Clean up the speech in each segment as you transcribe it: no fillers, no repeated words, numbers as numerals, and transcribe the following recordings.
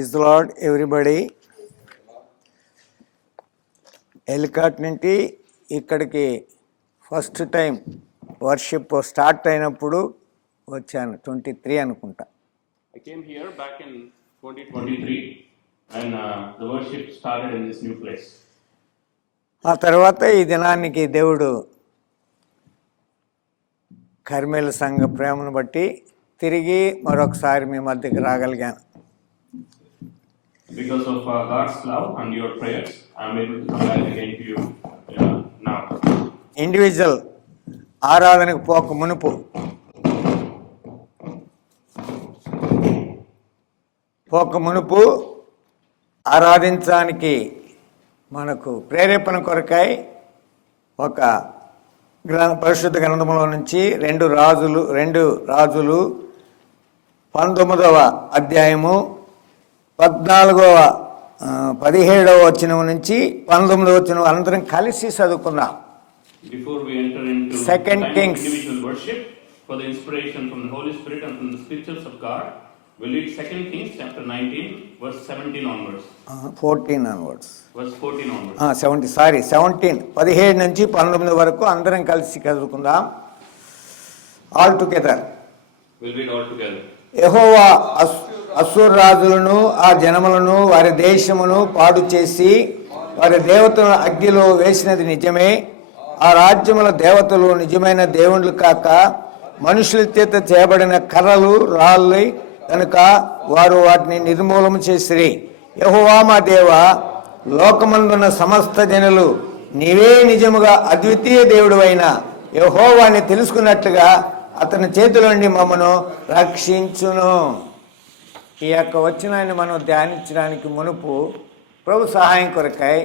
Praise the lord everybody. ఎల్కాట్ నుండి ఇక్కడికి ఫస్ట్ టైం వర్షిప్ స్టార్ట్ అయినప్పుడు వచ్చాను, 23 అనుకుంటా. I came here back in 2023 and the worship started in this new place. ఆ తర్వాత ఈ దినానికి దేవుడు కర్మేలు సంఘ ప్రేమను బట్టి తిరిగి మరొకసారి మీ మధ్యకి రాగలిగాను. Because of God's love and your prayers, I am able to come back again to you now. Individual ఆరాధనకు పోక మునుపు ఆరాధించడానికి మనకు ప్రేరేపణ కొరకై ఒక పరిశుద్ధ గ్రంథంలో నుంచి రెండు రాజులు 19వ అధ్యాయము 17వ వచనం నుంచి 19వ వచనం అందరం కలిసి చదువుకుందాం. Before we enter into Second Kings, individual worship, for the inspiration from the Holy Spirit and from the scriptures of God, we'll read 2 Kings chapter 19, verse 17 onwards. 14 onwards. Verse 14 onwards. 17 నుంచి 19 వరకు అందరం కలిసి చదువుకుందాం. All together. We'll read all together. యెహోవా అశ్షూరు రాజులను ఆ జనములను వారి దేశమును పాడు చేసి వారి దేవతలను అగ్నిలో వేసినది నిజమే. ఆ రాజ్యముల దేవతలు నిజమైన దేవుళ్ళు కాక మనుషుల చేత చేయబడిన కర్రలు రాళ్ళై కనుక వారు వాటిని నిర్మూలన చేసిరి. యెహోవా మా దేవా, లోకమందున్న సమస్త జనులు నీవే నిజముగా అద్వితీయ దేవుడు అయిన యెహోవాని తెలుసుకున్నట్లుగా అతని చేతిలో నుండి మమ్మను రక్షించును. ఈ యొక్క వచనాన్ని మనం ధ్యానించడానికి మునుపు ప్రభు సహాయం కొరకై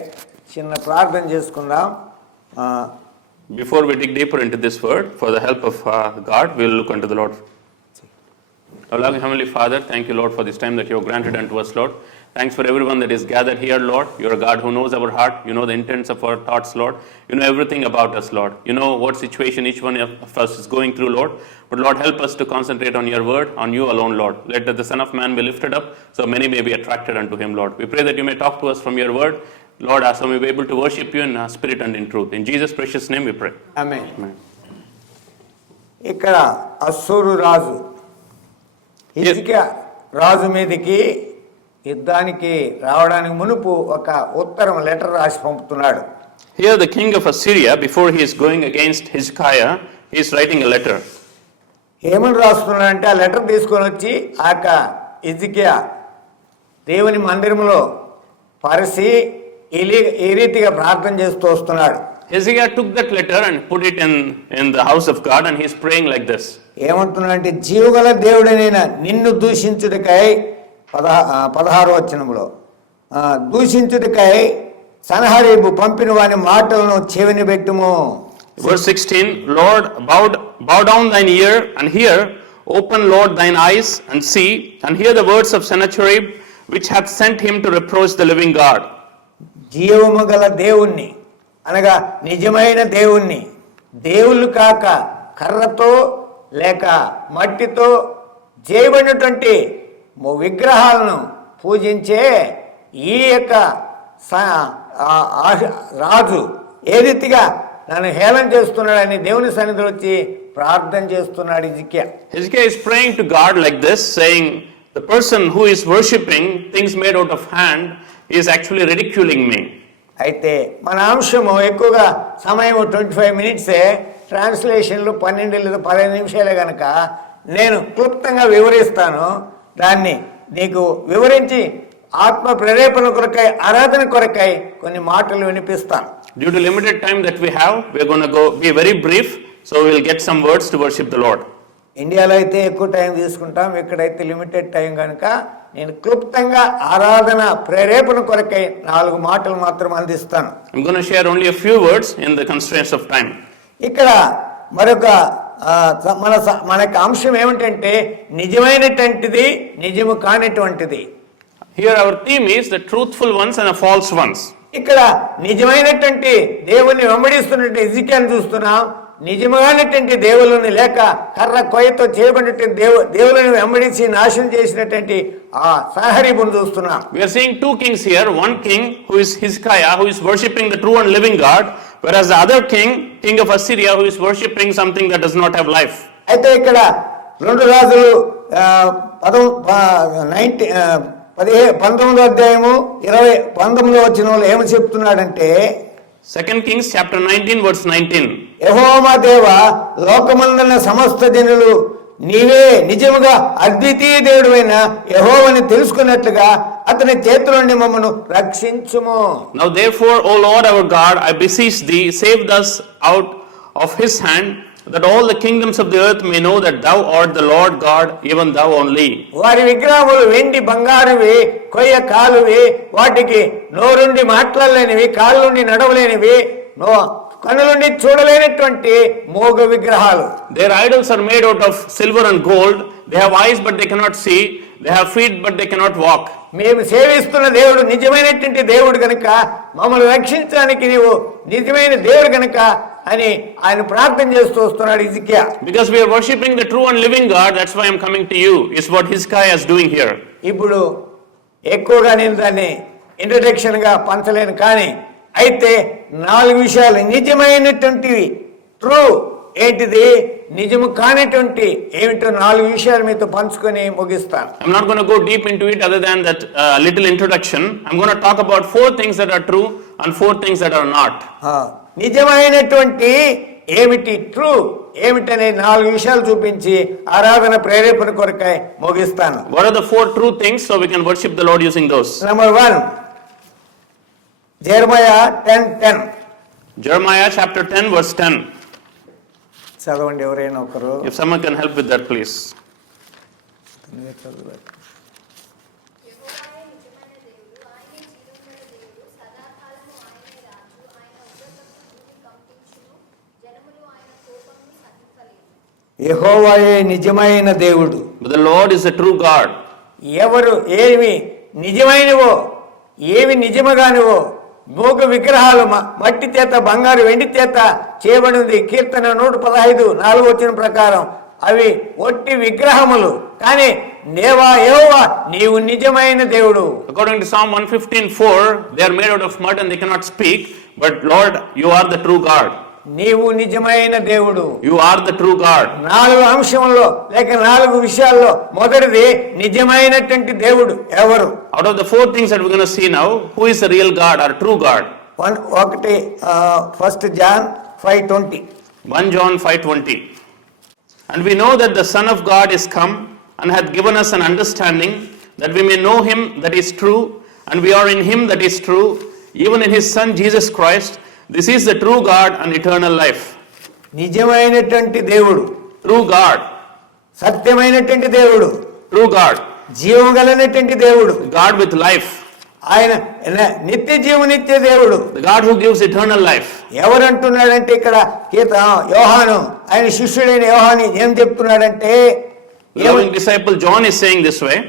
చిన్న ప్రార్థన చేసుకుందాం. Before we dig deeper into this word, for the help of God, we will look unto the Lord. Our loving Heavenly Father, thank you, Lord, for this time that you have granted unto us, Lord. Thanks for everyone that is gathered here, Lord. You are a God who knows our heart. You know the intents of our thoughts, Lord. You know everything about us, Lord. You know what situation each one of us is going through, Lord. But Lord, help us to concentrate on your word, on you alone, Lord. Let the Son of Man be lifted up, so many may be attracted unto him, Lord. We pray that you may talk to us from your word, Lord, so we may be able to worship you in spirit and in truth. In Jesus' precious name we pray. Amen. ఇక్కడ అశ్షూరు రాజు హిజ్కియా రాజు మీదకి యుద్ధానికి రావడానికి మునుపు ఒక ఉత్తరం letter రాసి పంపుతున్నాడు. Here the king of Assyria, before he is going against Hezekiah, he is writing a letter. ఏమని రాస్తున్నాడంటే, ఆ లెటర్ తీసుకొని వచ్చి ఆ హిజ్కియా దేవుని మందిరంలో పరిసి ఈ రీతిగా ప్రార్థన చేస్తూ వస్తున్నాడు. Hezekiah took that letter and put it in the house of God, and he is praying like this. ఏమంటున్నాడంటే, జీవగల దేవుడైన నిన్ను దూషించుటకై 16వ వచనంలో దూషించుటకై సన్హరీబు పంపిన వాని మాటలను చెవిని పెట్టుము. Verse 16, Lord, bow down thine ear and hear, open, Lord, thine eyes and see, and hear the words of Sennacherib, which hath sent him to reproach the living God. జీవము గల దేవుణ్ణి అనగా నిజమైన దేవుణ్ణి, దేవుళ్ళు కాక కర్రతో లేక మట్టితో చేయబడినటువంటి విగ్రహాలను పూజించే ఈ యొక్క రాజు ఏ రీతిగా నన్ను హేళన చేస్తున్నాడని దేవుని సన్నిధిలో వచ్చి ప్రార్థన చేస్తున్నాడు హిజ్కియా. Hezekiah is praying to God like this, saying, the person who is worshipping things made out of hand is actually ridiculing me. అయితే మన అంశము ఎక్కువగా సమయం 25 మినిట్సే, ట్రాన్స్లేషన్లు 12 లేదా 15 నిమిషాలే కనుక నేను క్లుప్తంగా వివరిస్తాను. దాన్ని నీకు వివరించి ఆత్మ ప్రేరేపణ కొరకై, ఆరాధన కొరకై కొన్ని మాటలు వినిపిస్తాను. Due to limited time that we have, we are going to be very brief, so we will get some words to worship the Lord. ఇండియాలో అయితే ఎక్కువ టైం తీసుకుంటాం, ఇక్కడైతే లిమిటెడ్ టైం కనుక నేను క్లుప్తంగా ఆరాధన ప్రేరేపణ కొరకై 4 మాటలు మాత్రం అందిస్తాను. I'm going to share only a few words in the constraints of time. ఇక్కడ మరొక మనకు అంశం ఏమిటంటే, నిజమైనటువంటిది నిజము కానిటువంటిది. Here our theme is the truthful ones and the false ones. ఇక్కడ నిజమైనటువంటి దేవుణ్ణి వెంబడిస్తున్నట్టు హిజ్కియాను చూస్తున్నాం, నిజమైనటువంటి దేవులను లేక కర్ర కొయ్యతో చేయబడినటువంటి దేవులను వెంబడించి నాశనం చేసినటువంటి ఆ సన్హెరీబును చూస్తున్నాం. We are seeing two kings here. One king who is Hezekiah, who is worshipping the true and living God, whereas the other king, king of Assyria, who is worshipping something that does not have life. అయితే ఇక్కడ 2 రాజులు 19వ అధ్యాయము 19వ వచనంలో ఏమని చెప్తున్నాడంటే, 2 Kings chapter 19 verse 19. యెహోవా దేవా, లోకమందున్న సమస్త జనులు నీవే నిజముగా అద్వితీయ దేవుడైన యెహోవాని తెలుసుకున్నట్లుగా అతని చేతిలో నుండి మమ్మను రక్షించుము. Now therefore, O Lord our God, I beseech thee, save us out of his hand, that all the kingdoms of the earth may know that thou art the Lord God, even thou only. వారి విగ్రహములు వెండి బంగారువి, కొయ్య కాలువి, వాటికి నోరుండి మాట్లాడలేనివి, కాళ్ళుండి నడవలేనివి, కన్నులుండి చూడలేనటువంటి మోగ విగ్రహాలు. Their idols are made out of silver and gold. They have eyes but they cannot see. They have feet but they cannot walk. మేము సేవిస్తున్న దేవుడు నిజమైనటువంటి దేవుడు గనుక మమ్మల్ని రక్షించడానికి నీవు నిజమైన దేవుడు గనుక అని ఆయన ప్రార్థన చేస్తూ వస్తున్నాడు హిజ్కియా. Because we are worshipping the true and living God, that's why I am coming to you. Is what Hezekiah is doing here. ఇప్పుడు ఎక్కువగా నేను దాన్ని ఇంట్రడక్షన్ గా పంచలేను, కానీ అయితే 4 విషయాలు నిజమైనటువంటివి, ట్రూ ఏంటిది, నిజము కానిటువంటి ఏమిటో 4 విషయాలు మీతో పంచుకొని ముగిస్తాను. I'm not going to go deep into it other than that little introduction. I'm going to talk about 4 things that are true and 4 things that are not. నిజమైనటువంటి ఏమిటి, ట్రూ ఏమిటనే 4 విషయాలు చూపించి ఆరాధన ప్రేరేపణ కొరకై ముగిస్తాను. What are the 4 true things so we can worship the Lord using those? Number 1, Jeremiah 10:10. Jeremiah chapter 10 verse 10. చదవండి ఎవరైనా ఒకరు. If someone can help with that, please. యెహోవాయే నిజమైన దేవుడు. But the Lord is a true God. ఎవరు ఏమి నిజమైనవో ఏమి నిజముగానివో మోగ విగ్రహాలు మట్టి చేత బంగారు వెండి చేత చేయబడింది. కీర్తన 115:4 ప్రకారం అవి ఒట్టి విగ్రహములు, కానీ దేవా యెహోవా నీవు నిజమైన దేవుడు. According to Psalm 115:4, they are made out of mud and they cannot speak, but Lord, you are the true God. నీవు నిజమైన దేవుడు. You are the true God. 4 అంశంలో లేక 4 విషయాల్లో మొదటిది నిజమైనటువంటి దేవుడు ఎవరు? Out of the 4 things that we're going to see now, who is the real God or true God? 1 John 5:20. 1 John 5:20. And we know that the Son of God is come and hath given us an understanding, that we may know him that is true, and we are in him that is true, even in his Son Jesus Christ. This is the true God and eternal life. నిజమైనటువంటి దేవుడు, true God. సత్యమైనటువంటి దేవుడు, true God. జీవం కలిగినటువంటి దేవుడు, God with life. ఆయన నిత్య జీవనిత్య దేవుడు, the God who gives eternal life. ఎవరంటున్నాడంటే ఇక్కడ యోహాను ఆయన శిష్యుడైన యోహాను ఏం చెప్తున్నాడంటే, Loving disciple John is saying this way.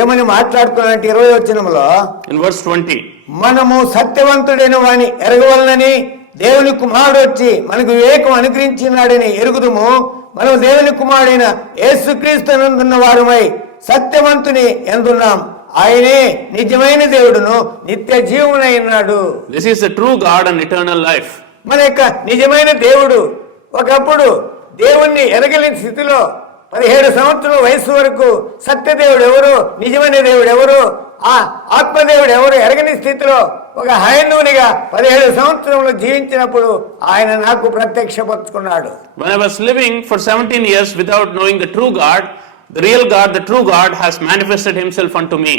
ఏమని మాట్లాడుతున్నాడంటే 20వ వచనంలో, in verse 20, మనము సత్యవంతుడైన వాని ఎరగవలనని దేవుని కుమారుడు వచ్చి మనకు వివేకం అనుగ్రహించినాడని ఎరుగుదుము. మనం దేవుని కుమారుడైన యేసుక్రీస్తు నందున్న వారమై సత్యవంతుని ఎందున్నాం. ఆయనే నిజమైన దేవుడును నిత్య జీవునై ఉన్నాడు. This is the true God and eternal life. మన యొక్క నిజమైన దేవుడు ఒకప్పుడు దేవుణ్ణి ఎరగలేని స్థితిలో 17 సంవత్సరాల వయసు వరకు సత్యదేవుడు ఎవరు, నిజమైన దేవుడు ఎవరు, ఆ ఆత్మదేవుడు ఎవరు ఎరగని స్థితిలో ఒక హైందవునిగా 17 సంవత్సరంలో జీవించినప్పుడు ఆయన నాకు ప్రత్యక్షపరుచుకున్నాడు. When I was living for 17 years without knowing the true God, the real God, the true God has manifested himself unto me.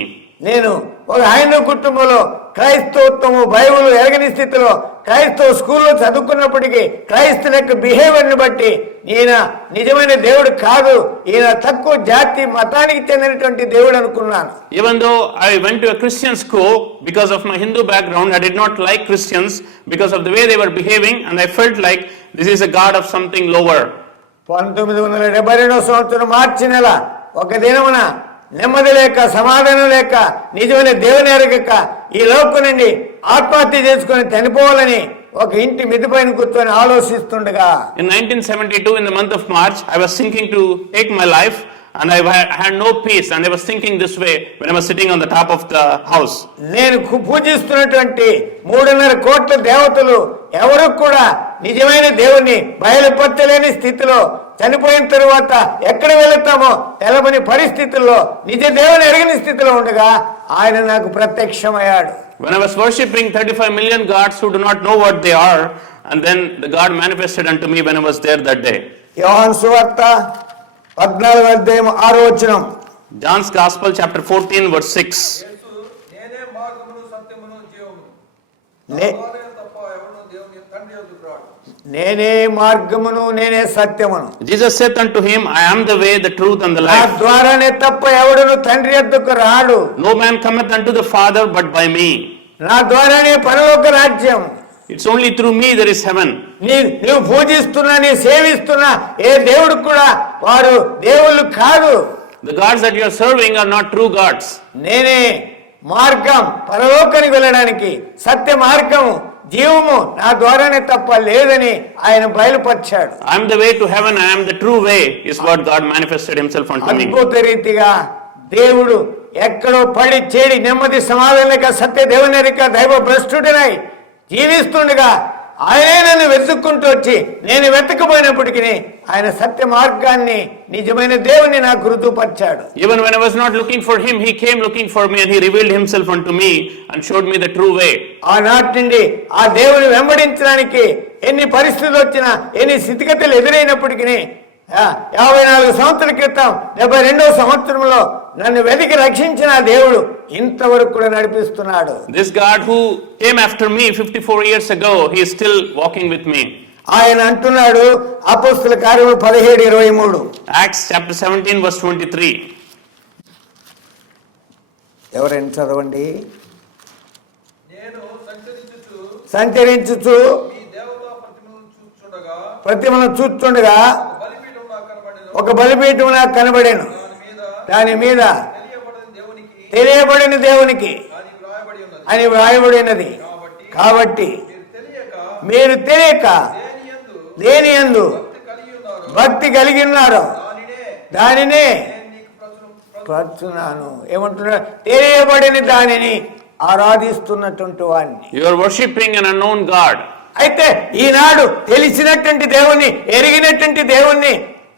నేను ఒక హైందవ కుటుంబంలో క్రైస్తవత్వము బైబిల్ ఎరగని స్థితిలో క్రైస్తవ స్కూల్లో చదువుకున్నప్పటికీ క్రైస్తవ యొక్క బిహేవియర్ని బట్టి ఈయన నిజమైన దేవుడు కాదు, ఈయన తక్కువ జాతి మతానికి చెందినటువంటి దేవుడు అనుకున్నాను. Even though I went to a Christian school, because of my Hindu background, I did not like Christians because of the way they were behaving, and I felt like this is a God of something lower. 1972వ సంవత్సరం మార్చి నెల ఒక దినమున నెమ్మది లేక సమాధానం లేక నిజమైన దేవుని ఎరగక ఈ లోకం నుండి ఆత్మహత్య చేసుకుని చనిపోవాలని ఒక ఇంటి మిద్ది పైన కూర్చొని ఆలోచిస్తుండగా In 1972, in the month of March, I was thinking to take my life, and I had no peace, and I was thinking this way when I was sitting on the top of the house. నేను పూజిస్తున్నటువంటి 3.5 కోట్ల దేవతలు ఎవరు కూడా నిజమైన దేవుణ్ణి బయలుపరచలేని స్థితిలో, చనిపోయిన తరువాత ఎక్కడ వెళుతామో తెలవని పరిస్థితుల్లో, నిజ దేవుని ఎరగని స్థితిలో ఉండగా ఆయన నాకు ప్రత్యక్షమయ్యాడు. When I was worshipping 35 million gods who do not know what they are, and then the God manifested unto me when I was there that day. యోహాను సువార్త 14వ అధ్యాయం 6వ వచనం. John's Gospel, chapter 14, verse 6. యేసు నేనే మార్గమును సత్యమును జీవమును నే- నా ద్వారానే తప్ప ఎవడును దేవుని తండ్రి యొద్దకు రాడు. నేనే మార్గమును నేనే సత్యమును, Jesus said unto him, I am the way, the truth, and the నా life. ద్వారానే తప్ప ఎవడును తండ్రి యొద్దకు రాడు. No man cometh unto the Father but by me. నా ద్వారానే పరలోక రాజ్యం. It's only through me there is heaven. నీవు పూజిస్తున్నా, నీ సేవిస్తున్నా ఏ దేవుడు కూడా వారు దేవుళ్ళు కాదు. The gods that you are serving are not true gods. నేనే మార్గం, పరలోకానికి వెళ్ళడానికి సత్య మార్గం, జీవము నా ద్వారానే తప్ప లేదని ఆయన బయలుపరిచాడు. I am the way to heaven, I am the true way, is what God manifested himself unto me. అద్భుత రీతిగా దేవుడు ఎక్కడో పడి చేడి నెమ్మది సమాధానం లేక సత్య దేవుని ఎరిక దైవ భ్రష్టుడినై జీవిస్తుండగా ఆయనే నన్ను వెతుక్కుంటూ వచ్చి నేను వెతకపోయినప్పటికీ ఆయన సత్య మార్గాన్ని, నిజమైన దేవుని నాకు రుజువుపరిచాడు. Even when I was not looking for him, he came looking for me, and he revealed himself unto me and showed me the true way. ఆనాటి నుండి ఆ దేవుని వెంబడించడానికి ఎన్ని పరిస్థితులు వచ్చినా, ఎన్ని స్థితిగతులు ఎదురైనప్పటికీ 54 సంవత్సరాల క్రితం 72వ సంవత్సరంలో నన్ను వెతికి రక్షించిన దేవుడు ఇంతవరకు కూడా నడిపిస్తున్నాడు. This God who came after me 54 years ago, he is still walking with me. ఆయన అంటున్నాడు అపోస్తల కార్యములు 17:23. Acts chapter 17, verse 23. ఎవరైనా చదవండి. నేను సంచరించుచు మీ దేవతా ప్రతిమలను చూచుండగా ప్రతిమను చూస్తుండగా బలిపీఠం నాకు కనబడెను. ఒక బలిపీఠం నాకు కనబడేను. దాని మీద తెలియబడిన దేవునికి అని వ్రాయబడి ఉన్నది. కాబట్టి మీరు తెలియక దేని యందు భక్తి కలిగి ఉన్నారు దానినే ప్రచున్నాను. ఏమంటున్నారు? తెలియబడిన దానిని ఆరాధిస్తున్నటువంటి వాడిని. You are worshipping an unknown God. అయితే ఈనాడు తెలిసినటువంటి దేవుణ్ణి, ఎరిగినటువంటి దేవుణ్ణి,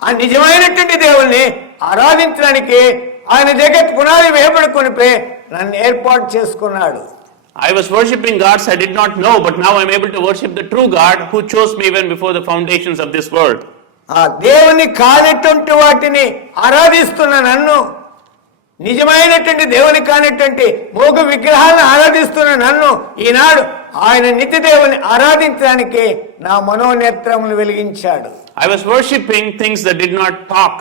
ఆ నిజమైనటువంటి దేవుణ్ణి ఆరాధించడానికి ఆయన జగత్ పునాది వేయబడుకునిపై నన్ను ఏర్పాటు చేసుకున్నాడు. I was worshipping gods I did not know, but now I am able to worship the true God who chose me even before the foundations of this world. ఆ దేవుని కానటువంటి వాటిని ఆరాధిస్తున్న నన్ను, నిజమైనటువంటి దేవుని కానటువంటి మూగ విగ్రహాలను ఆరాధిస్తున్న నన్ను ఈనాడు ఆయన నిత్య దేవుని ఆరాధించడానికి నా మనోనేత్రములు వెలిగించాడు. I was worshipping things that did not talk,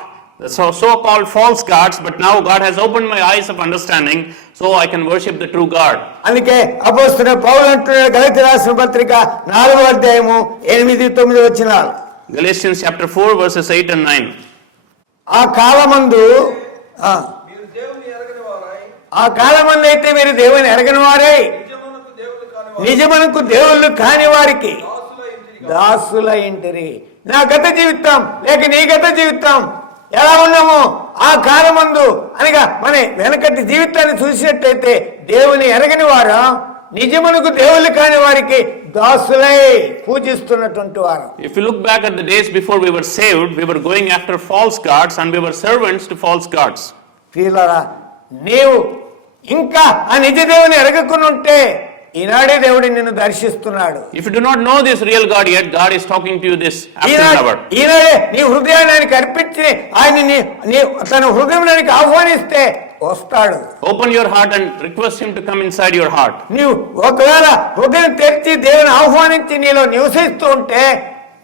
the so-called false gods, but now God has opened my eyes of understanding, so I can worship the true God. అందుకే అపోస్తలుడైన పౌలు అంటున్నాడు గలతీ రాసిన పత్రిక 4వ అధ్యాయము 8-9 వచనాలు. Galatians chapter 4, verses 8 and 9. ఆ కాలమందు మీరు దేవుని ఎరగని వారై ఆ కాలమందు అయితే మీరు దేవుని ఎరగని వారై నిజమునకు దేవుని కాని నిజమునకు దేవుళ్ళు కాని వారికి వారసులై దాసుల ఇంటిరి. నా గత జీవితం లేక నీ గత జీవితం ఎలా ఉన్నామో ఆ కాలమందు అనగా మన వెనకటి జీవితాన్ని చూసినట్టయితే దేవుని ఎరగని వారు నిజమునకు దేవుళ్ళు కాని వారికి దాసులై పూజిస్తున్నటువంటి వారు. If you look back at the days before we were saved, we were going after false gods and we were servants to false gods. ప్రియులారా, నీవు ఇంకా ఆ నిజ దేవుని ఎరగకునుంటే ఈనాడే దేవుడు నిన్ను దర్శిస్తున్నాడు. If you do not know this real God yet, God is talking to you this afternoon hour. ఈనాడే నీ హృదయాన్ని ఆయనకి అర్పించి ఆయన తన హృదయానికి ఆహ్వానిస్తే వస్తాడు. Open your heart and request him to come inside your heart. నీవు ఒకవేళ హృదయం తెరిచి దేవుని ఆహ్వానించి నీలో నివసిస్తూ ఉంటే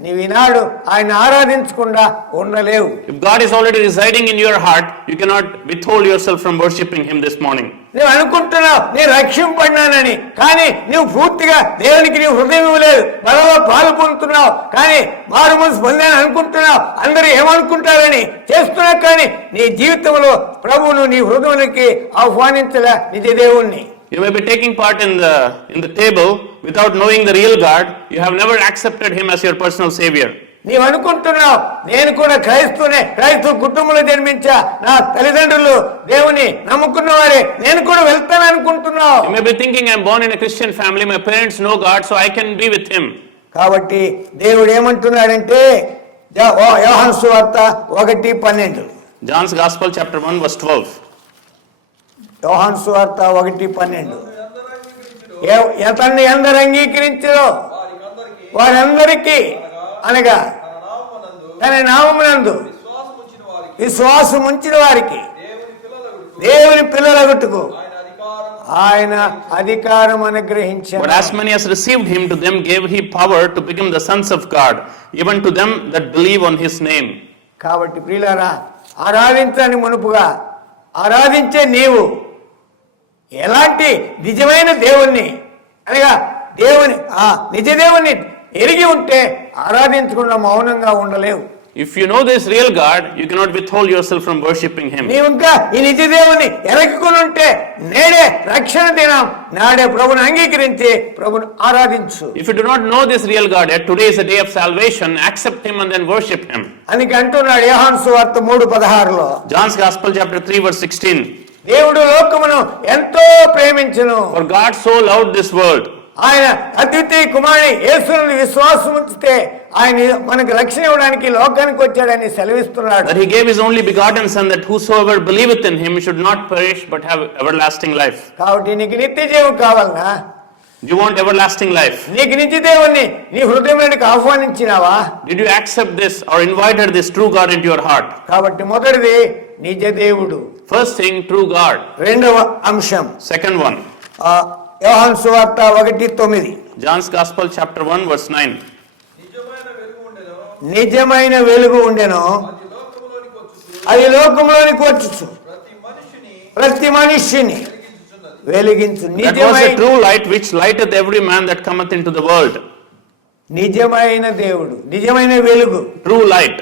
నీవు ఈనాడు ఆయన ఆరాధించకుండా ఉండలేవు. If God is already residing in your heart, you cannot withhold yourself from worshipping him this morning. నువ్వు అనుకుంటున్నావు నేను రక్షింపడినానని, కానీ నువ్వు పూర్తిగా దేవునికి నీ హృదయం ఇవ్వలేదు. బలలో పాలు పొందుతున్నావు కానీ మారు మనసు పొందాను అనుకుంటున్నావు. అందరూ ఏమనుకుంటారని చేస్తున్నావు, కానీ నీ జీవితంలో ప్రభువును నీ హృదయానికి ఆహ్వానించలే నిజ దేవుణ్ణి. You may be taking part in the table without knowing the real God. You have never accepted Him as your personal Savior. నీవు అనుకుంటున్నావు నేను కూడా క్రైస్తవ కుటుంబంలో జన్మించా, నా తల్లిదండ్రులు దేవుని నమ్ముకున్న వారే, నేను కూడా వెళ్తాను అనుకుంటున్నావు. You may be thinking, I'm born in a Christian family, my parents know God, so I can be with Him. కాబట్టి దేవుడు ఏమంటున్నాడంటే యోహాను సువార్త 1:12. John's Gospel chapter 1 verse 12. యోహాను సువార్త 1:12. అందరూ అంగీకరించును అతన్ని అందరు అంగీకరించరు వారికందరికీ వారందరికీ అనగా నామమునందు తన నామమునందు విశ్వాసముంచిన వారికి విశ్వాసం ఉంచిన వారికి దేవుని పిల్లలకు దేవుని పిల్లలగుటకు ఆయన అధికారం ఆయన అధికారం అనుగ్రహించాడు. But as many as received Him, to them gave He power to become the sons of God, even to them that believe on His name. కాబట్టి ప్రియులారా, ఆరాధించని మునుపుగా ఆరాధించే నీవు ఎలాంటి నిజమైన దేవుణ్ణి అనగా దేవుని నిజ దేవుణ్ణి ఎరిగి ఉంటే ఆరాధించకుండా మౌనంగా ఉండలేవు. If you know this real God, you cannot withhold yourself from worshipping Him. నీవు ఇంకా ఈ నిజ దేవుని ఎరగకుని ఉంటే నేడే రక్షణ దినం, నాడే ప్రభుని అంగీకరించి ప్రభుని ఆరాధించు. If you do not know this real God yet, today is the day of salvation. Accept Him and then worship Him. అందుకే అంటున్నాడు యోహాను సువార్త 3:16లో, John's Gospel chapter 3 verse 16. దేవుడు లోకమును ఎంతో ప్రేమించును, For God so loved this world. ఆయన అద్వితీయ కుమారుని యేసుని విశ్వాసం ఉంచితే ఆయన మనకు రక్షణ ఇవ్వడానికి లోకానికి వచ్చాడని సెలవిస్తున్నాడు. That He gave His only begotten Son, that whosoever believeth in Him should not perish but have everlasting life. కాబట్టి నీకు నిత్య జీవం కావాలనా? Do you want everlasting life? నీకు నిత్య దేవుణ్ణి నీ హృదయంలోకి ఆహ్వానించినావా? Did you accept this or invited this true God into your heart? కాబట్టి మొదటిది నిజ దేవుడు. First thing, true God. రెండవ అంశం Second one, యోహాను సువార్త 1:9. John's Gospel chapter 1 verse 9. నిజమైన వెలుగు ఉండెను నిజమైన వెలుగు ఉండెను, అది లోకములోనికి వచ్చుచు అది లోకంలోనికి వచ్చుచు ప్రతి మనిషిని ప్రతి మనిషిని వెలిగించుచున్నది. వెలిగించు. That was the true light which lighteth every man that cometh into the world. నిజమైన దేవుడు, నిజమైన వెలుగు, True light.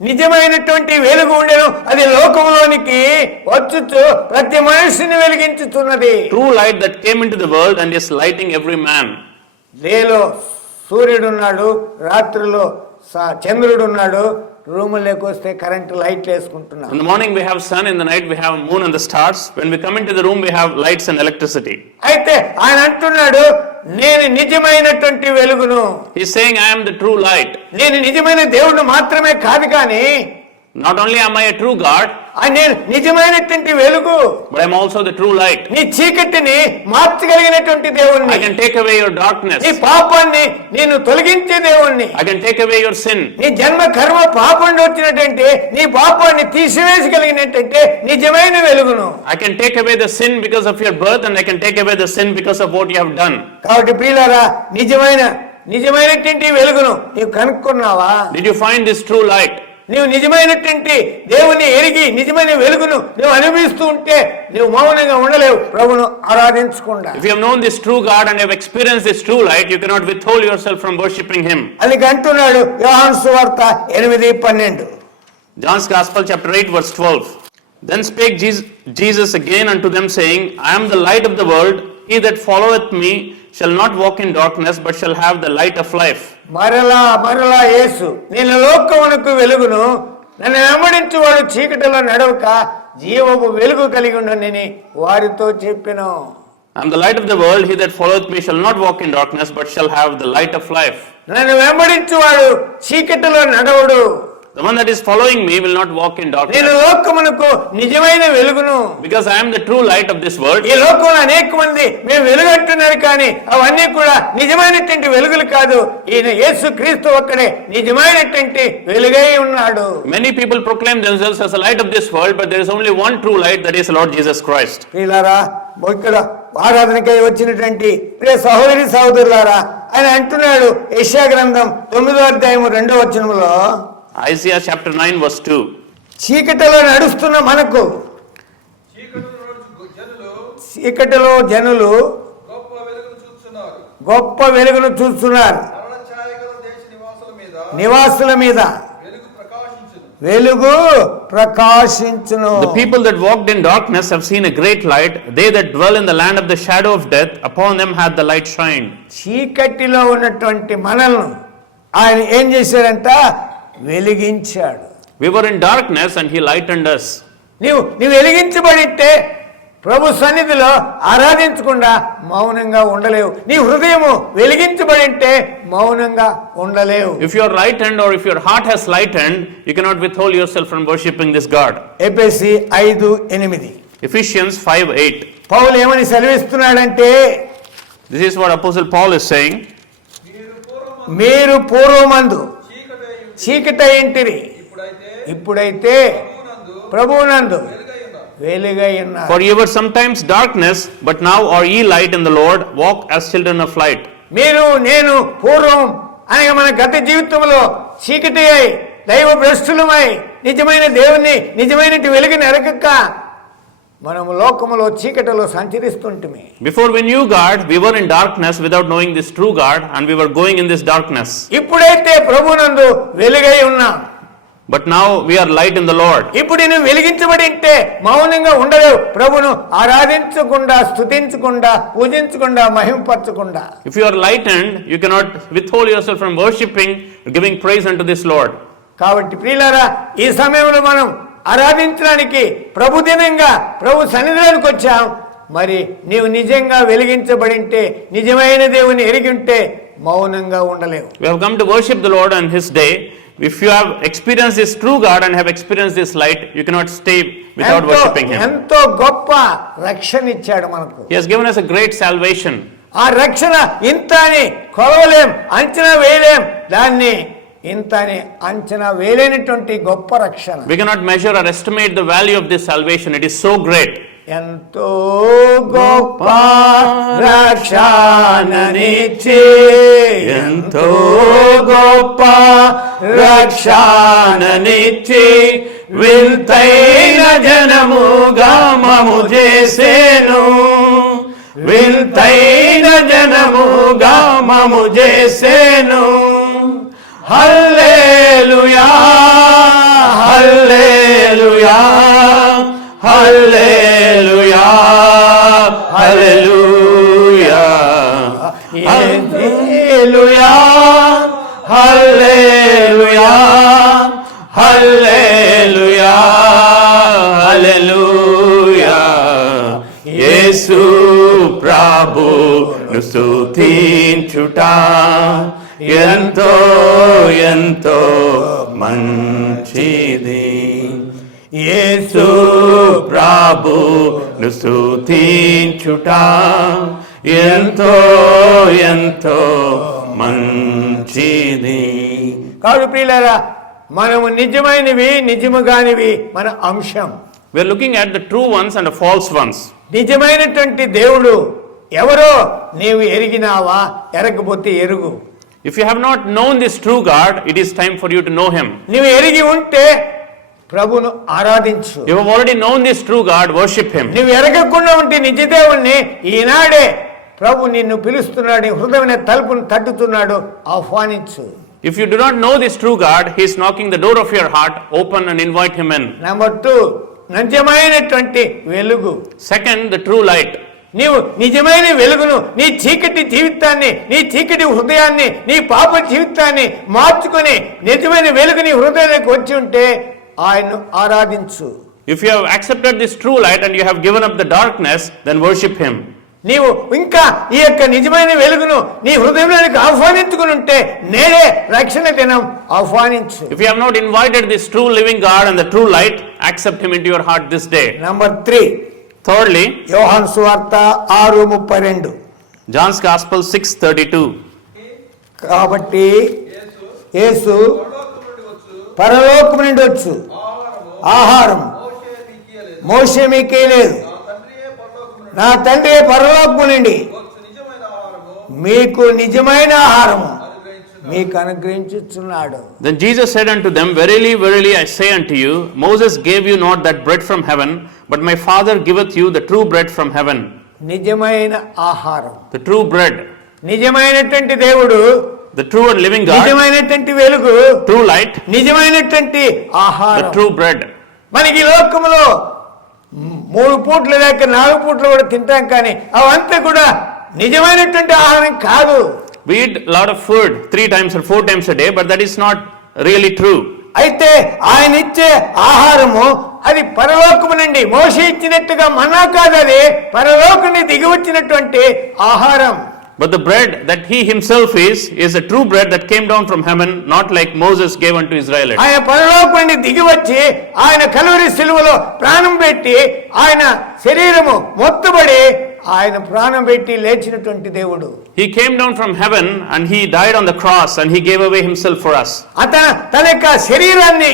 నిజమైనటువంటి వెలుగు ఉండెను, అది లోకంలోనికి వచ్చుచు ప్రతి మనిషిని వెలిగించుతున్నది. True light that came into the world and is lighting every man. డేలో సూర్యుడున్నాడు, రాత్రిలో చంద్రుడున్నాడు, రూములోకి వస్తే కరెంటు లైట్లు వేసుకుంటున్నాం. In the morning we have sun, in the night we have moon and the stars. When we come into the room we have lights and electricity. అయితే ఆయన అంటున్నాడు, నేను నిజమైనటువంటి వెలుగును. He's saying, I am the true light. నేను నిజమైన దేవుడు మాత్రమే కాదు కానీ Not only am I a true God, నేను నిజమైనటువంటి వెలుగు, but I am also the true light. నీ చీకటిని మార్చగలిగినటువంటి దేవుణ్ణి, I can take away your darkness. నీ పాపాన్ని నేను తొలగించే దేవుణ్ణి, I can take away your sin. నీ జన్మ కర్మ పాపం వచ్చినట్టంటే నీ పాపాన్ని తీసివేసగలిగినట్టంటే నిజమైన వెలుగును. I can take away the sin because of your birth, and I can take away the sin because of what you have done. కాబట్టి ప్రియులారా, నిజమైనటువంటి వెలుగును నీవు కనుక్కున్నావా? Did you find this true light? నీవు నిజమైనటువంటి దేవుని ఎరిగి నిజమైన వెలుగును నువ్వు అనుభవిస్తూ ఉంటే నువ్వు మౌనంగా ఉండలేవు ప్రభును ఆరాధించకుండా. If you have known this true God and have experienced this true light, you cannot withhold yourself from worshipping Him. అందుకే అంటున్నాడు యోహాను సువార్త 8:12. John's Gospel chapter 8 verse 12. Then spake Jesus again unto them, saying, I am the light of the world. He that followeth me shall not walk in darkness, but shall have the light of life. మరలా యేసు, నేను లోకమునకు వెలుగును, నన్ను వెంబడించు వాడు చీకటిలో నడవక జీవపు వెలుగు కలిగి ఉండనని వారితో చెప్పెను. I am the light of the world. He that followeth me shall not walk in darkness, but shall have the light of life. నన్ను వెంబడించు వాడు చీకటిలో నడవడు. The one that is following me will not walk in నేను darkness. లోకమునకు నిజమైన వెలుగును. Because I am the true light of this world. ఈ లోకంలో అనేక మంది మేము వెలుగంటున్నారు కానీ అవన్నీ కూడా నిజమైనటువంటి వెలుగులు కాదు. ఈయన యేసు క్రీస్తు ఒక్కడే నిజమైనటువంటి వెలుగై ఉన్నాడు. Many people proclaim themselves as the light of this world, but there is only one true light, that is Lord Jesus Christ. ప్రియులారా, ఇక్కడ ఆరాధనకై వచ్చినటువంటి ప్రియ సహోదరి సహోదరులారా, ఆయన అంటున్నాడు యెషయా గ్రంథం 9వ అధ్యాయం 2వ వచనంలో, Isaiah chapter 9 verse 2. చీకటిలో నడుస్తున్న మనకు, చీకటిలో జనులు గొప్ప వెలుగును చూస్తున్నారు. గొప్ప వెలుగును చూస్తున్నారు. మరణ ఛాయ గల దేశ నివాసుల మీద నివాసుల మీద వెలుగు ప్రకాశించును. వెలుగు ప్రకాశించును. The people that walked in darkness have seen a great light. They that dwell in the land of the shadow of death, upon them hath the light shined. చీకటిలో ఉన్నటువంటి మనల్ని ఆయన ఏం చేశాడంట? వెలిగించాడు. We were in darkness and he lightened us. నీవు వెలిగించబడితే ప్రభు సన్నిధిలో ఆరాధించకుండా మౌనంగా ఉండలేవు. నీ హృదయము వెలిగించబడింటే మౌనంగా ఉండలేవు. If your lightened or if your heart has lightened, you cannot withhold yourself from worshipping this God. ఎఫెసీ 5:8. Ephesians 5:8. పౌలు ఏమని సెలవిస్తున్నాడంటే, This is what Apostle Paul is saying. మీరు పూర్వమందు చీకటి చీకటయింటిరి, ఇప్పుడైతే ఇప్పుడైతే ప్రభువునందు వెలుగై ఉన్నారు. For ye were sometimes darkness, but now are ye light in the Lord. Walk as children of light. మీరు నేను పూర్వం అనగా మన గత జీవితంలో చీకటి అయి దైవ భ్రష్టులమై నిజమైన దేవుని నిజమైన వెలుగుని ఎరగక మనము లోకములో చీకటిలో సంచరిస్తుంటిమి. Before we knew God, we were in darkness without knowing this true God, and we were going in this darkness. ఇప్పుడైతే ప్రభునందు వెలుగై ఉన్నాం. But now we are light in the Lord. ఇప్పుడు నువ్వు వెలిగించబడి ఉంటే మౌనంగా ఉండలేవు. ప్రభును ఆరాధించకుండా, స్తుతించకుండా, పూజించకుండా, మహిమపరచకుండా. If you are lightened, you cannot withhold yourself from worshipping, giving praise unto this Lord. కాబట్టి ప్రియులారా, ఈ సమయంలో మనం ఆరాధించడానికి ప్రభు దినంగా ప్రభు సన్నిధిలోకి వచ్చాం. మరి నీవు నిజంగా వెలిగించబడింటే, నిజమైన దేవుని ఎరిగి ఉంటే మౌనంగా ఉండలేవు. We have come to worship the Lord on His day. If you have experienced this true God and have experienced this light, you cannot stay without worshipping Him. ఎంతో గొప్ప రక్షణ ఇచ్చాడు మనకు. He has given us a great salvation. ఆ రక్షణ ఇంత అని కొలవలేం, అంచనా వేయలేం. దాన్ని ఇంత అని అంచనా వేయలేనటువంటి గొప్ప రక్షణ. We cannot measure or estimate the value of this salvation. It is so great. ఎంతో గొప్ప రక్షణనిచ్చి, ఎంతో గొప్ప రక్షణనిచ్చి, వింతైన జనముగా మము చేసేను, వింతైన జనముగా మము చేసేను. హల్లెలూయా, హల్లెలూయా, హల్లెలూయా, హల్లెలూయా, హల్లెలూయా, హల్లెలూయా, హల్లెలూయా, హల్లెలూయా. యేసు ప్రభును స్తుతించుట ఎంతో ఎంతో మంచిది. యేసు ప్రభును స్తుతించుట ఎంతో ఎంతో మంచిది. కాదు ప్రియులారా, మనము నిజమైనవి నిజముగానివి మన అంశం. We are looking at the true ones and the false ones. నిజమైనటువంటి దేవుడు ఎవరో నీవు ఎరిగినావా? ఎరగకపోతే ఎరుగు. If you have not known this true God, it is time for you to know Him. నీవు ఎరిగి ఉంటే ప్రభును ఆరాధించు. You have already known this true God, worship Him. నువ్వు ఎరగకుండా ఉంటే నిజదేవుణ్ణి ఈనాడే ప్రభు నిన్ను పిలుస్తున్నాడు, నీ హృదయమైన తలుపును తట్టుతున్నాడు, ఆహ్వానించు. If you do not know this true God, He is knocking the door of your heart. Open and invite Him in. Number 2, నిజమైనటువంటి వెలుగు. Second, the true light. నీవు నిజమైన వెలుగును, నీ చీకటి జీవితాన్ని, నీ చీకటి హృదయాన్ని, నీ పాప జీవితాన్ని మార్చుకొని నిజమైన వెలుగు నీ హృదయానికి వచ్చి ఉంటే ఆయన్ను ఆరాధించు. If you have accepted this true light and you have given up the darkness, then worship Him. నీవు ఇంకా ఈ యొక్క నిజమైన వెలుగును నీ హృదయంలోనికి ఆహ్వానించుకుని ఉంటే నేడే రక్షణ దినం ఆహ్వానించు. If you have not invited this true living God and the true light, accept Him into your heart this day. Number 3, Thirdly, యోహాను సువార్త 6:32. John's Gospel 6:32. కాబట్టి యేసు పరలోకము నుండి వచ్చు పరలోకము నుండి వచ్చు ఆహారము ఆహారం మోషే మీకియ్యలేదు. మోషే మీకేలేదు, నా తండ్రియే పరలోకము నా తండ్రి పరలోకము నుండి నుండి వచ్చు నిజమైన ఆహారము మీకు నిజమైన ఆహారము అనుగ్రహించును. మీకు అనుగ్రహించుచున్నాడు. Then Jesus said unto them, Verily, verily, I say unto you, Moses gave you not that bread from heaven, but my Father giveth you the true bread from heaven. నిజమైన ఆహారం. The true bread. నిజమైనటువంటి దేవుడు the true and living God, నిజమైనటువంటి వెలుగు, true light, నిజమైనటువంటి the ఆహారం. true bread. మనకి ఈ లోకములో 3 పూట్లు లేక 4 పూట్లు కూడా తింటాం, కానీ అవంతా కూడా నిజమైనటువంటి ఆహారం కాదు. We eat a lot of food 3 times or 4 times a day, but that is not really true. అయితే ఆయన ఇచ్చే ఆహారము అది పరలోకము నుండి మోషే ఇచ్చినట్టుగా మన్నా కాదు, అది పరలోకం నుండి దిగి వచ్చినటువంటి ఆహారం. But the bread that he himself is a true bread that came down from heaven, not like Moses gave unto Israelites. ఆయన పరలోకం నుండి దిగి వచ్చి ఆయన కలువరి సిలువలో ప్రాణం పెట్టి ఆయన శరీరము మొత్తబడి ఆయన ప్రాణం పెట్టి లేచినటువంటి దేవుడు. He came down from heaven and he died on the cross and he gave away himself for us. తన యొక్క శరీరాన్ని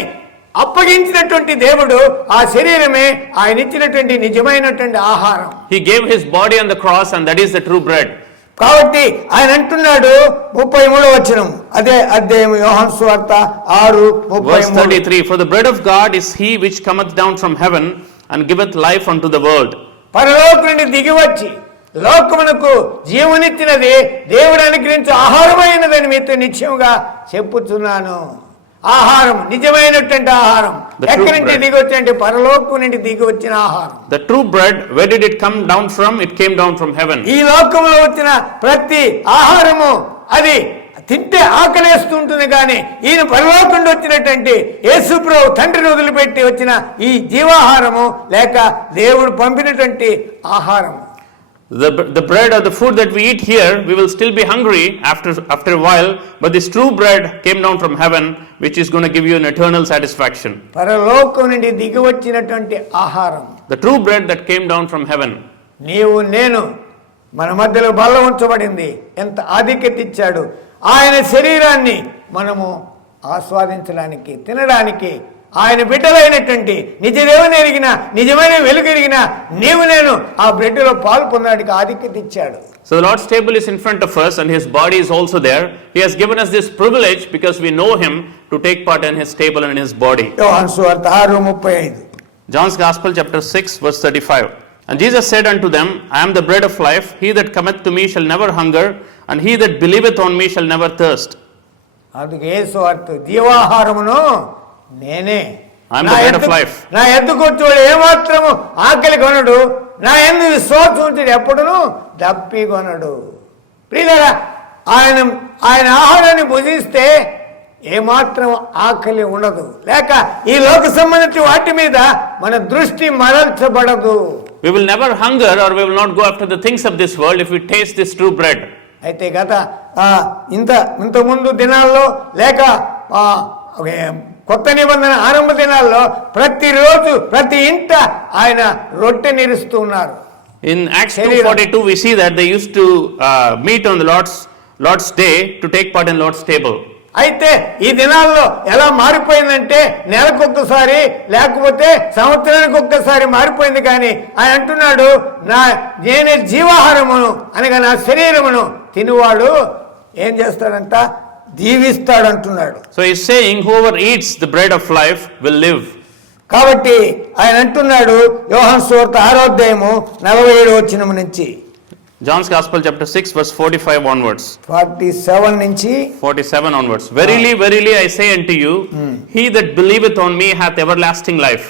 అప్పగించినటువంటి దేవుడు, ఆ శరీరమే ఆయన ఇచ్చినటువంటి నిజమైనటువంటి ఆహారం. He gave his body on the cross and that is the true bread. కాబట్టి ఆయన అంటున్నాడు 33వ వచనం, అదే అధ్యాయం యోహాను సువార్త 6:33. Verse 33, for the bread of God is he which cometh down from heaven and giveth life unto the world. పరలోకం నుండి దిగి వచ్చి లోకమునకు జీవనిచ్చినది దేవుడు అనుగ్రహించే ఆహారమైనదని మీతో నిశ్చయముగా చెప్పుచున్నాను. ఆహారం, నిజమైనటువంటి ఆహారం ఎక్కడి నుండి దిగి వచ్చిందంటే పరలోకం నుండి దిగి వచ్చిన ఆహారం. The true bread, where did it come down from? It came down from heaven. ఈ లోకంలో వచ్చిన ప్రతి ఆహారము అది తింటే ఆకలేస్తుంటుంది, కానీ ఈయన పరలోకం నుండి వచ్చినటువంటి యేసుప్రభు తండ్రిని వదిలిపెట్టి వచ్చిన ఈ జీవాహారము లేక దేవుడు పంపినటువంటి ఆహారం. The bread or the food that we eat here, we will still be hungry after a while, but this true bread came down from heaven, which is going to give you an eternal satisfaction. పరలోకం నుండి దిగి వచ్చినటువంటి ఆహారం, The true bread that came down from heaven. నీవు నేను మన మధ్యలో బల్ల ఉంచబడింది. ఎంత ఆధిక్యత ఇచ్చాడు. ఆయన శరీరాన్ని మనము ఆస్వాదించడానికి, తినడానికి, ఆయన బిడ్డలైనటువంటి నిజ దేవుని ఎరిగిన నిజమైన వెలుగు ఎరిగిన నీవు నేను ఆ బ్రెడ్లో పాలు పొందడానికి ఆధిక్యత ఇచ్చాడు. So the Lord's table is in front of us and his body is also there. He has given us this privilege because we know him to take part in his table and in his body. యోహాను సువార్త 6:35. John's Gospel chapter 6 verse 35. And Jesus said unto them, I am the bread of life. He that cometh to me shall never hunger, and he that believeth on me shall never thirst. అందుకే యేసు అర్థ జీవాహారమును నేనే. I am the bread of life. నా ఎద్దుకు వచ్చేవాడు ఏమాత్రము ఆకలి కొనడు, నా యందు విశ్వాసం ఉంచుడు ఎప్పుడును దప్పి కొనడు. ప్రియులారా, ఆయన ఆహారాన్ని భుజిస్తే ఏమాత్రం ఆకలి ఉండదు, లేక ఈ లోక సంబంధించిన వాటి మీద మన దృష్టి మరల్చబడదు. We will never hunger or we will not go after the things of this world if we taste this true bread. అయితే ఇంత ముందు దినాల్లో లేక కొత్త నిబంధన ఆరంభ దినాల్లో ప్రతిరోజు ప్రతి ఇంట ఆయన రొట్టె నిరుస్తూ ఉన్నారు. In Acts 2:42 we see that they used to meet on the Lord's day to take part in Lord's table. అయితే ఈ దినాల్లో ఎలా మారిపోయిందంటే నెలకొక్కసారి లేకపోతే సంవత్సరానికి ఒక్కసారి మారిపోయింది, కానీ ఆయన అంటున్నాడు నేనే జీవాహారమును అనగా నా శరీరమును తినువాడు ఏం చేస్తాడంట, జీవిస్తాడు అంటున్నాడు. So he is saying whoever eats the bread of life will live. కాబట్టి ఆయన అంటున్నాడు యోహాను సువార్త 6:47 వచనం నుంచి, John's Gospel chapter 6 verse 45 onwards. 47 నుంచి 47 onwards. Verily, verily I say unto you, he that believeth on me hath everlasting life.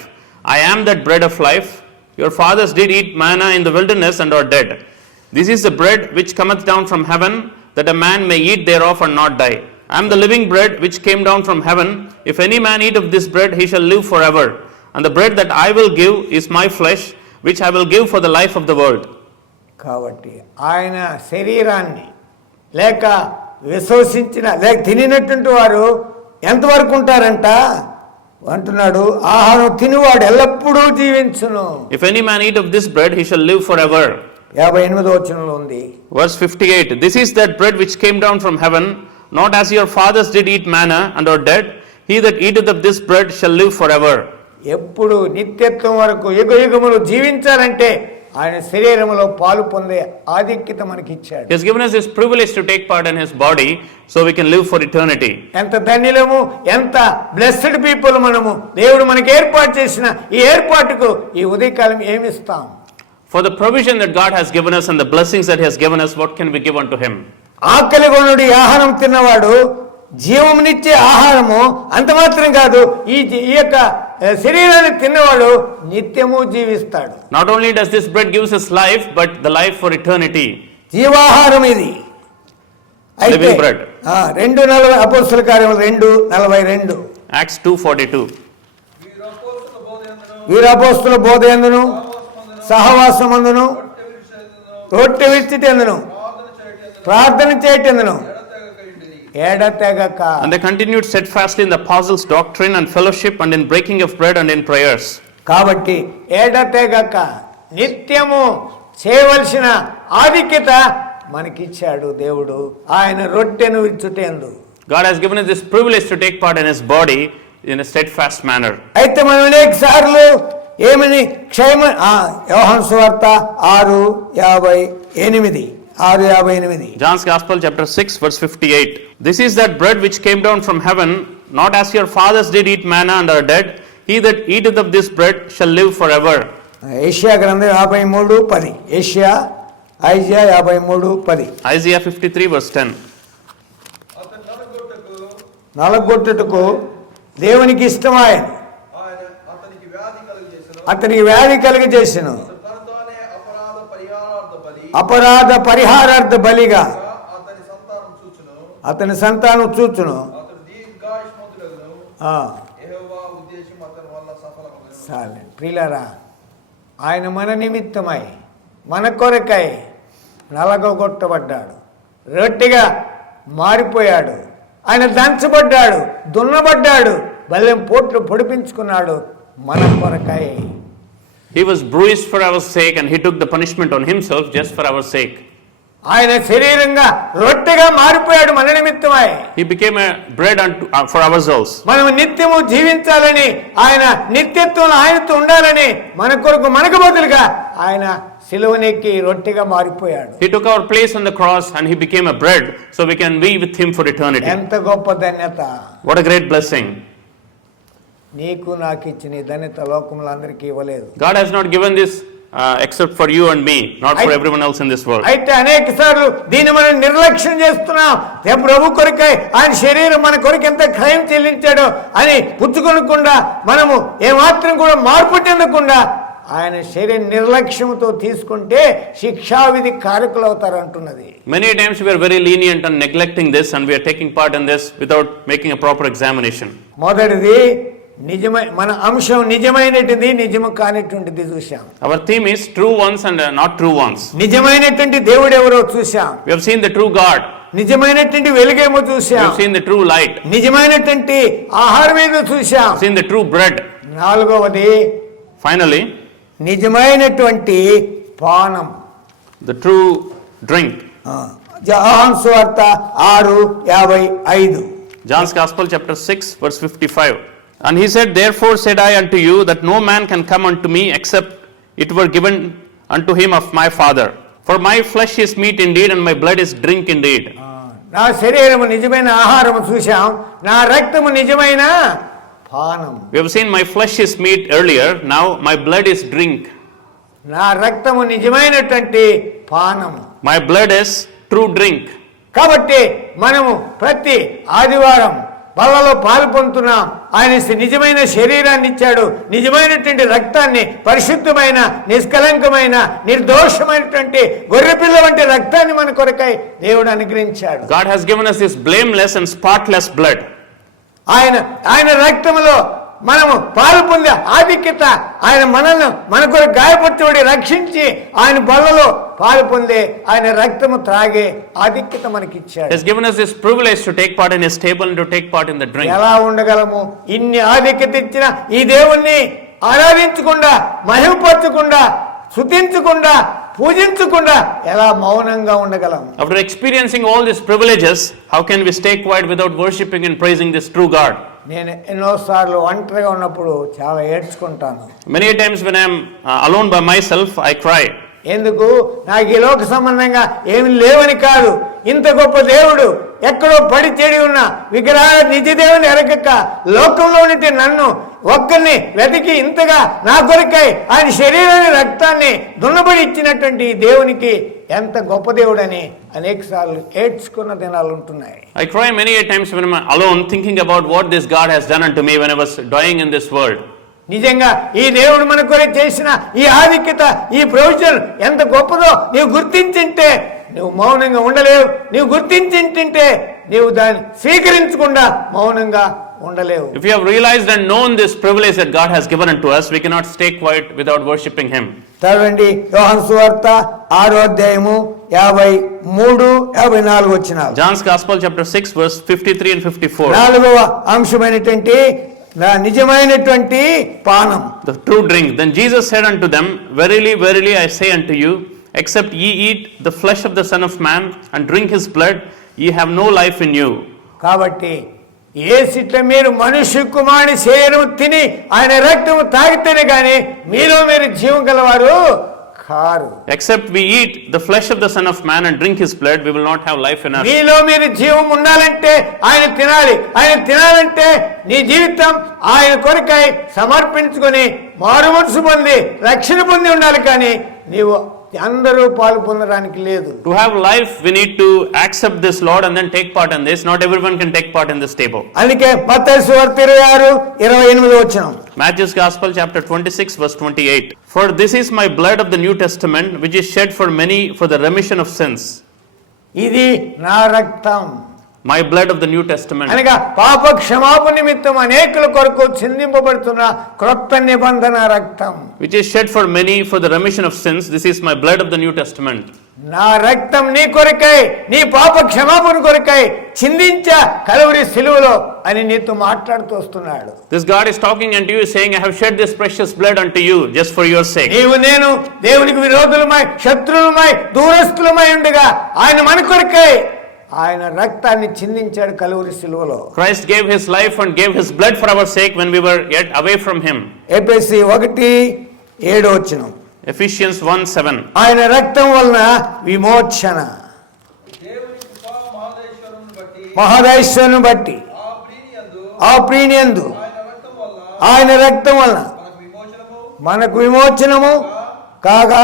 I am that bread of life. Your fathers did eat manna in the wilderness and are dead. This is the bread which cometh down from heaven, that a man may eat thereof and not die. I am the living bread which came down from heaven. If any man eat of this bread, he shall live forever. And the bread that I will give is my flesh, which I will give for the life of the world. కాబట్టి ఆయన శరీరాన్ని లేక విశ్వసించిన లేక తినినటువంటి వారు ఎంతవరకు ఉంటారంట అంటున్నాడు, ఆహారం తినివాడు ఎల్లప్పుడూ జీవించును. If any man eat of this bread, he shall live forever. 58వ వచనంలో ఉంది. Verse 58. This is that bread which came down from heaven, not as your fathers did eat manna and are dead. He that eateth of this bread shall live forever. ఎప్పుడు నిత్యత్వం వరకు యుగయుగములు జీవించాలంటే ఆయన శరీరములో పాలు పొందే ఆధిక్యత మనకి ఇచ్చాడు. He has given us this privilege to take part in his body so we can live for eternity. ఎంత ధన్యులము, ఎంత బ్లెస్డ్ పీపుల్ మనము. దేవుడు మనకి ఏర్పాటు చేసిన ఈ ఏర్పాటుకు ఈ ఉదయకాలం ఏమిస్తాం? For the provision that God has given us and the blessings that he has given us, what can we give unto him? ఆకలి కొనుడి ఆహారం తిన్నవాడు జీవమునిచ్చే ఆహారము అంత మాత్రం కాదు, ఈ యొక్క శరీరాన్ని తిన్నవాడు నిత్యము జీవిస్తాడు. Not only does this bread gives us life, but the life for eternity. జీవాహారం ఇది. అయితే Living bread. 2:40 అపోస్తల కార్యములు 2:42 Acts 2:42. వీరపోస్తుల బోధ యందును వీరపోస్తుల బోధ యందును సహవాసమందును రొట్టె విడిచిటెందును ప్రార్థన చేయటెందును ఎడతెగక. And they continued steadfastly in the apostles' doctrine and fellowship and in breaking of bread and in prayers. కాబట్టి ఎడతెగక నిత్యము చేయవలసిన ఆధిక్యత మనకిచ్చాడు దేవుడు. ఆయన రొట్టెను విడిచుటెందు. God has given us this privilege to take part in His body in a steadfast manner. అయితే మనం అనేక సార్లు ఏమని యోహాను సువార్త 6:58 John's Gospel chapter 6 verse 58. This is that bread which came down from heaven, not as your fathers did eat manna and are dead. He that eateth of this bread shall live forever. Asia గ్రంథం 53:10. Isaiah 53:10. Isaiah 53 verse 10. అతని నలగొట్టుటకు దేవునికి ఇష్టమాయన ఆయన అతనికి వ్యాధి కలిగజేసెను. తనతోనే అపరాధ పరిహారార్థ బలిగా అతని సంతానం చూచును. అతని సంతానం చూచును. అతడు దీర్ఘాయుష్మంతుడగును. ఆ, యెహోవా ఉద్దేశం అతని వల్ల సఫలమగును. చాలు ప్రియులారా, ఆయన మన నిమిత్తమై మన కొరకై నలగొట్టబడ్డాడు, రొట్టెగా మారిపోయాడు. ఆయన దంచబడ్డాడు, దున్నబడ్డాడు, బల్లెం పోట్లు పొడిపించుకున్నాడు మన కొరకై. He was bruised for our sake and He took the punishment on Himself just for our sake. ఆయన శరీరంగా రొట్టెగా మారిపోయాడు మన నిమిత్తమై. He became a bread for ourselves. మనం నిత్యము జీవించాలని, ఆయన నిత్యత్వం ఆయనతో ఉండాలని మన కొరకు మనకు బదులుగా ఆయన సిలువనెక్కి రొట్టెగా మారిపోయాడు. He took our place on the cross and He became a bread so we can be with Him for eternity. ఎంత గొప్ప ధన్యత! What a great blessing. నీకు నాకు ఇచ్చిన ఈ ధన్యత లోకములో అందరికీ ఇవ్వలేదు. God has not given this except for you and me, not for everyone else in this world. అయితే అనేక సార్లు దీన్ని మనం నిర్లక్ష్యం చేస్తున్నాం. ప్రభు కొరకై ఆయన శరీరం మన కొరకు ఎంత క్రయం చెల్లించాడో అని పుచ్చుకొనకుండా, మనము ఏమాత్రం కూడా మార్పు చెందకుండా ఆయన శరీర నిర్లక్ష్యంతో తీసుకుంటే శిక్షావిధి కారకులు అవుతారు అంటున్నది. Many times we are very lenient and neglecting this and we are taking part in this without making a proper examination. మొదటిది మన అంశం నిజమైనటువంటిది, నిజము కానిటువంటిది చూశాం. Our theme is true ones and not true ones. నిజమైనటువంటి దేవుడు ఎవరో చూశాం. We have seen the true God. నిజమైనటువంటి వెలుగేమో We చూశాం. have seen the true light. నిజమైనటువంటి ఆహారం ఏదో చూశాం. We have seen the true bread. నాలుగవది Finally, నిజమైనటువంటి పానం, the true drink. యోహాను సువార్త 6:55. John's Gospel chapter 6 verse 55. And He said, therefore said I unto you that no man can come unto me except it were given unto him of my Father. For my flesh is meat indeed and my blood is drink indeed. నా శరీరము నిజమైన ఆహారము చూశాం, నా రక్తము నిజమైన పానం. We have seen my flesh is meat earlier, now my blood is drink. నా రక్తము నిజమైనటువంటి పానము. My blood is true drink. కాబట్టి మనము ప్రతి ఆదివారం బల్లలో పాలు పొందుతున్నాం. ఆయన నిజమైన శరీరాన్ని ఇచ్చాడు, నిజమైనటువంటి రక్తాన్ని, పరిశుద్ధమైన, నిష్కలంకమైన, నిర్దోషమైనటువంటి గొర్రెపిల్ల వంటి రక్తాన్ని మన కొరకై దేవుడు అనుగ్రహించాడు. God has given us this blameless and spotless blood. ఆయన రక్తములో మనము పాలు పొందే ఆధిక్యత, ఆయన మనల్ని మన కొరకు గాయపరచబడి రక్షించి ఆయన బల్లలో పాలు పొందే, ఆయన రక్తము త్రాగే ఆధిక్యత మనకిచ్చాడు. He has given us this privilege to take part in His table and to take part in the drink. ఎలా ఉండగలము? ఇన్ని ఆధిక్యత ఇచ్చిన ఈ దేవుణ్ణి ఆరాధించకుండా, మహిమపరచకుండా, స్తుతించకుండా, పూజించకుండా ఎలా మౌనంగా ఉండగలం? After experiencing all these privileges, how can we stay quiet without worshipping and praising this true God? నేను ఎన్నోసార్లు ఒంటరిగా ఉన్నప్పుడు చాలా ఏడ్చుకుంటాను. Many times when I am alone by myself, I cry. ఎందుకు? నాకు ఈ లోక సంబంధంగా ఏమి లేవని కాదు, ఇంత గొప్ప దేవుడు ఎక్కడో పడి చెడి ఉన్న విగ్రహాల నిజ దేవుని ఎరగక లోకంలో ఉంటే నన్ను ఒక్కరిని వెతికి ఇంతగా నా కొరకై ఆయన శరీరాన్ని రక్తాన్ని దున్నబడి ఇచ్చినటువంటి ఈ దేవునికి ఎంత గొప్ప దేవుడని అనేక సార్లు ఏడ్చుకున్న దినాలు ఉంటున్నాయి. I cry many a times when I'm alone thinking about what this God has done unto me when I was dying in this world. నిజంగా ఈ దేవుడు మన కొరకు చేసిన ఈ ఆధిక్యత, ఈ ప్రొవిజన్ ఎంత గొప్పదో నీవు గుర్తించింటే నువ్వు మౌనంగా ఉండలేవు. నీవు గుర్తించింటే నీవు దాన్ని స్వీకరించకుండా మౌనంగా ఉండలేవు. If you have realized and known this privilege that God has given unto us, we cannot stay quiet without worshipping Him. చదవండి యోహాను సువార్త 6వ అధ్యాయము 53-54 వచనాలు. John's Gospel chapter 6 verse 53 and 54. 4వ అంశమైనటువంటి నిజమైనటువంటి పానం, The true drink. Then Jesus said unto them, Verily, verily, I say unto you, except ye eat the flesh of the Son of Man and drink his blood, ye have no life in you. కాబట్టి ఏసిట్ల మీరు మనుష్య కుమారుని శరీరము తిని ఆయన రక్తము తాగితేనే గాని మీలో మీరు జీవం గలవారు car. Except we eat the flesh of the Son of Man and drink his blood, we will not have life in us. మీలో మీరు జీవం ఉండాలంటే ఆయన తినాలి. ఆయన తినాలంటే నీ జీవితం ఆయన కొరకై సమర్పించుకొని మారు మనసు పొంది రక్షణ పొంది ఉండాలి. కానీ నీవు అందరూ పాలు పొందడానికి లేదు. To have life, we need to accept this Lord and then take part in this. Not everyone can take part in this table. అందుకే మత్తయి సువార్త 26:28 వచనం. Matthew's Gospel chapter 26 verse 28. For this is my blood of the New Testament, which is shed for many for the remission of sins. ఇది నా రక్తం, My blood of the New Testament. అనగా పాప క్షమాపణ నిమిత్తం అనేకుల కొరకు చిందింపబడుతున్న క్రొత్త నిబంధన రక్తం. Which is shed for many for the remission of sins. This is my blood of the New Testament. నా రక్తం నీ కొరకై, నీ పాప క్షమాపణ కొరకై చిందించా కలువరి సిలువలో అని నీతో మాట్లాడుతూ వస్తున్నాడు. This God is talking unto you, saying, I have shed this precious blood unto you just for your sake. నీవు నేను దేవునికి విరోధులమై, శత్రువులమై, దూరస్తులమై ఉండగా ఆయన మన కొరకై ఆయన రక్తాన్ని చిందించాడు కలువరి సిలువలో. Christ gave his life and gave his blood for our sake when we were yet away from him. ఎఫెసీ 1:7 వచనం. Ephesians 1:7. ఆయన రక్తం వలన విమోచన, దేవుని కృపా మహదేశ్వరుని బట్టి మహదైశ్వర్యం బట్టి ఆ ప్రీణియందు ఆయన రక్తం వలన మనకు విమోచనము కాగా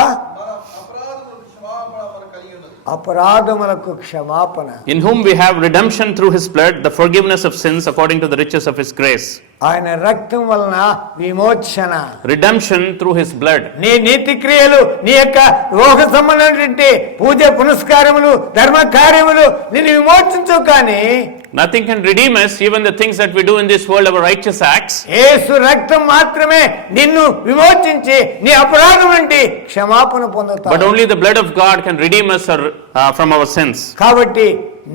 అపరాధములకు క్షమాపణ. In whom we have redemption through his blood, the forgiveness of sins according to the riches of his grace. ఆయన రక్తం వలన విమోచన, Redemption through his blood. నీ నీతి క్రియలు, నీ యొక్క లోక సంబంధమైనటువంటి పూజ పునస్కారములు, ధర్మ కార్యములు నిన్ను విమోచించవు. కానీ Nothing can redeem us, even the things that we do in this world, our righteous acts. యేసు రక్తం మాత్రమే నిన్ను విమోచించి నీ అపరాధం నుండి క్షమాపణ పొందుతావు. But only the blood of God can redeem us from our sins. కాబట్టి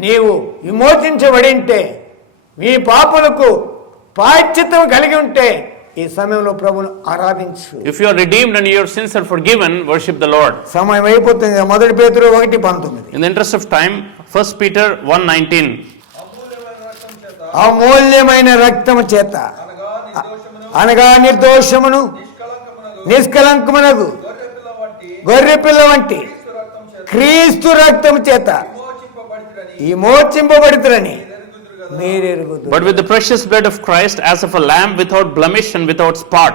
నీవు విమోచించబడింటే, నీ పాపలకు ప్రాయశ్చిత్తం కలిగి ఉంటే ఈ సమయంలో ప్రభువును ఆరాధించు. If you are redeemed and your sins are forgiven, worship the Lord. సమయం అయిపోతుంది. 1 పేతురు 1:19. In the interest of time, 1 Peter 1:19. అమూల్యమైన రక్తము చేత అనగా నిర్దోషమును నిష్కలంకమునగు గొర్రెపిల్ల వంటి క్రీస్తు రక్తము చేత విమోచింపబడుతురని మీరెరుగుదురు. But with the precious blood of Christ, as of a lamb without blemish and without spot.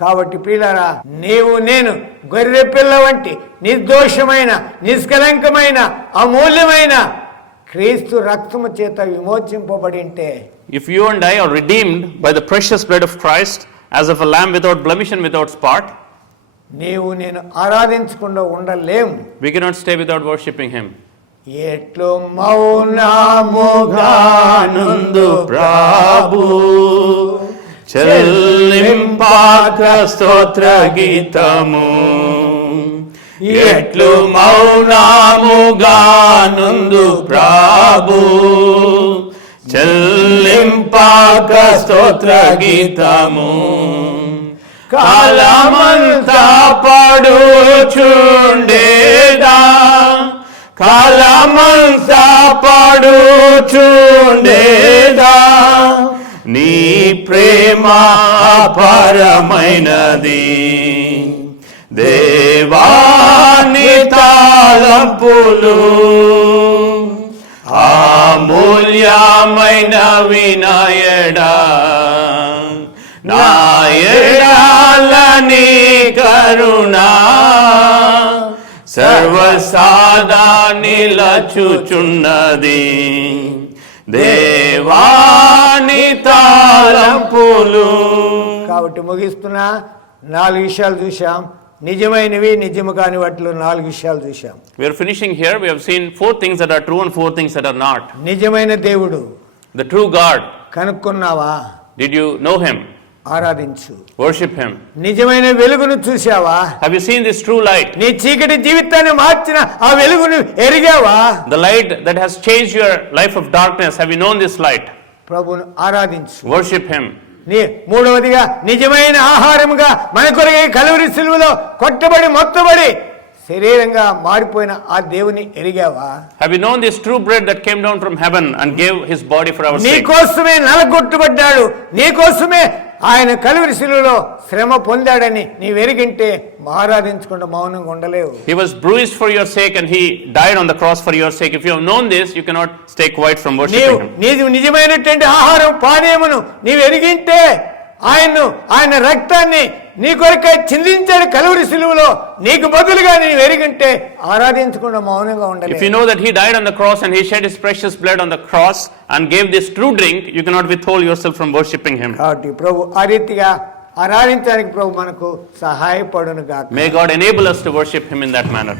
కాబట్టి ప్రియులారా, నీవు నేను గొర్రెపిల్ల వంటి నిర్దోషమైన నిష్కలంకమైన అమూల్యమైన క్రీస్తు రక్తము చేత విమోచింపబడింటే, If you and I are redeemed by the precious blood of Christ, as of a lamb without blemish and without spot, నీవు నేను ఆరాధించకుండా ఉండలేము. we cannot stay without worshipping him. ఎట్లు మౌనముగానుందు ప్రభు చెల్లింపాక స్తోత్ర గీతము, ఎట్లు మౌనముగానుందు ప్రభు చెల్లింపాక స్తోత్ర గీతము, కాలమంతా పాడుచుండేదా, కాలమంతా పాడుచుండేదా, నీ ప్రేమ అపారమైనది, దేవాని తలంపులు అమూల్యమైన వినయడా, నా ఎడల నీ కరుణ సర్వసాదా నిలచుచున్నది, దేవాని తాళంపులు. కాబట్టి ముగిస్తున్నా 4 విషయాలు చూశాం. నిజమైనవి నిజము కాని వాటిలో 4 విషయాలు చూశాం. We are finishing here. We have seen 4 things that are true and 4 things that are not. నిజమైన దేవుడు The true God. కనుక్కున్నావా? Did you know him? ఆరాధించు. Worship him. నిజమైన వెలుగును చూశావా? Have you seen this true light? నీ చీకటి జీవితాన్ని మార్చిన ఆ వెలుగును ఎరిగావా? The light that has changed your life of darkness. Have you known this light? ప్రభువును ఆరాధించు. Worship him. మూడవదిగా నిజమైన ఆహారముగా మన కొరకై కలువరి సిలువలో కొట్టబడి మొత్తబడి శరీరంగా మారిపోయిన ఆ దేవుని ఎరిగావా? Have you known this true bread that came down from heaven and gave his body for our నీ sake? కోసమే నలగొట్టబడ్డాడు, నీ కోసమే ఆయన కలువరి సిలువలో శ్రమ పొందాడని నీవు ఎరిగింటే ఆరాధించకుండా మౌనంగా ఉండలేవు. He was bruised for your sake and he died on the cross for your sake. If you have known this, you cannot stay quiet from worshiping him. నీవు నిజమైనటువంటి ఆహారం పానీయమును నీవు ఎరిగింటే ఆయన రక్తాన్ని నీ కొరకై చిందించాడు కలువరి సిలువలో, నీకు బదులుగా నీవు ఎరిగింటే ఆరాధించకుండా మౌనంగా ఉండలేవు. If you know that he died on the cross and he shed his precious blood on the cross and gave this true drink, you cannot withhold yourself from worshiping him. కాబట్టి ప్రభు ఆ రీతిగా ఆరాధించడానికి ప్రభు మనకు సహాయపడును గాక. May God enable us to worship him in that manner.